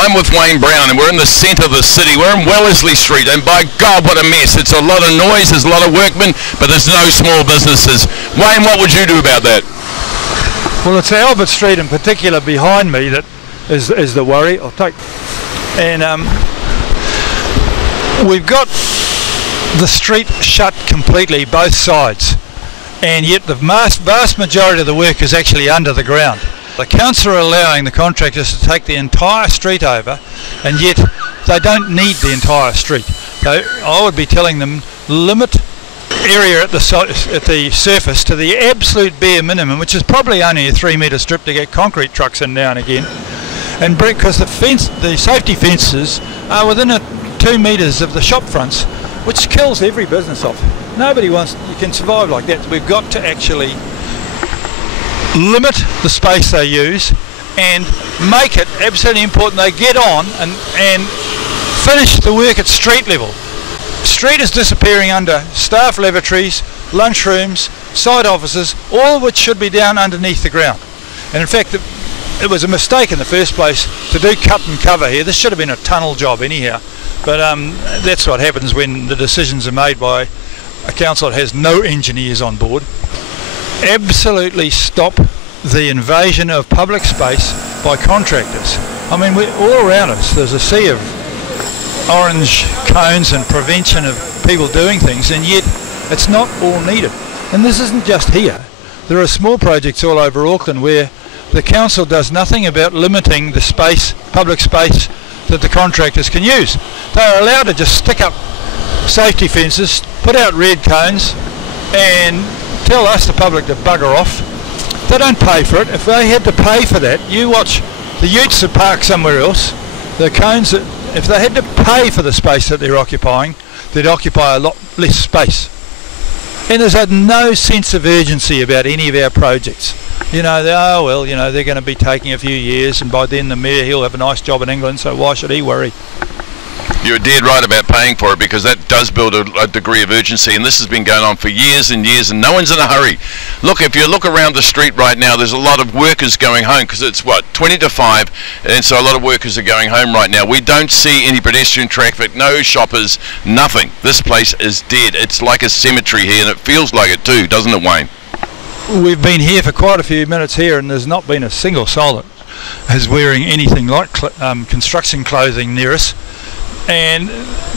I'm with Wayne Brown, and we're in the centre of the city. We're in Wellesley Street, and by God, what a mess. It's a lot of noise, there's a lot of workmen, but there's no small businesses. Wayne, what would you do about that? Well, it's Albert Street in particular behind me that is the worry. I'll take... And we've got the street shut completely, both sides, and yet the vast majority of the work is actually under the ground. The council are allowing the contractors to take the entire street over, and yet they don't need the entire street. So I would be telling them, limit area at the surface to the absolute bare minimum, which is probably only a 3-metre strip to get concrete trucks in now and again, and because the safety fences are within 2 metres of the shop fronts, which kills every business off. Nobody wants, you can survive like that. We've got to actually limit the space they use and make it absolutely important they get on and finish the work at street level. Street is disappearing under staff lavatories, lunchrooms, site offices, all of which should be down underneath the ground. And in fact, it was a mistake in the first place to do cut and cover here. This should have been a tunnel job anyhow. But that's what happens when the decisions are made by a council that has no engineers on board. Absolutely stop the invasion of public space by contractors. I mean, all around us there's a sea of orange cones and prevention of people doing things, and yet it's not all needed. And this isn't just here. There are small projects all over Auckland where the council does nothing about limiting the space, public space, that the contractors can use. They are allowed to just stick up safety fences, put out red cones, and tell us, the public, to bugger off. They don't pay for it. If they had to pay for that, you watch the utes that park somewhere else, the cones, that, if they had to pay for the space that they're occupying, they'd occupy a lot less space. And there's no sense of urgency about any of our projects. You know, they're going to be taking a few years, and by then the mayor, he'll have a nice job in England, so why should he worry? You're dead right about paying for it, because that does build a degree of urgency, and this has been going on for years and years, and no one's in a hurry. Look, if you look around the street right now, there's a lot of workers going home, because it's 20 to 5, and so a lot of workers are going home right now. We don't see any pedestrian traffic, no shoppers, nothing. This place is dead. It's like a cemetery here, and it feels like it too, doesn't it, Wayne? We've been here for quite a few minutes here, and there's not been a single soul that is wearing anything like construction clothing near us. And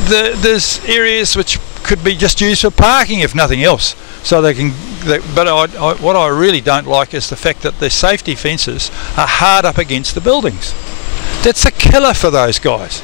there's areas which could be just used for parking, if nothing else. So they can. But what I really don't like is the fact that the safety fences are hard up against the buildings. That's a killer for those guys.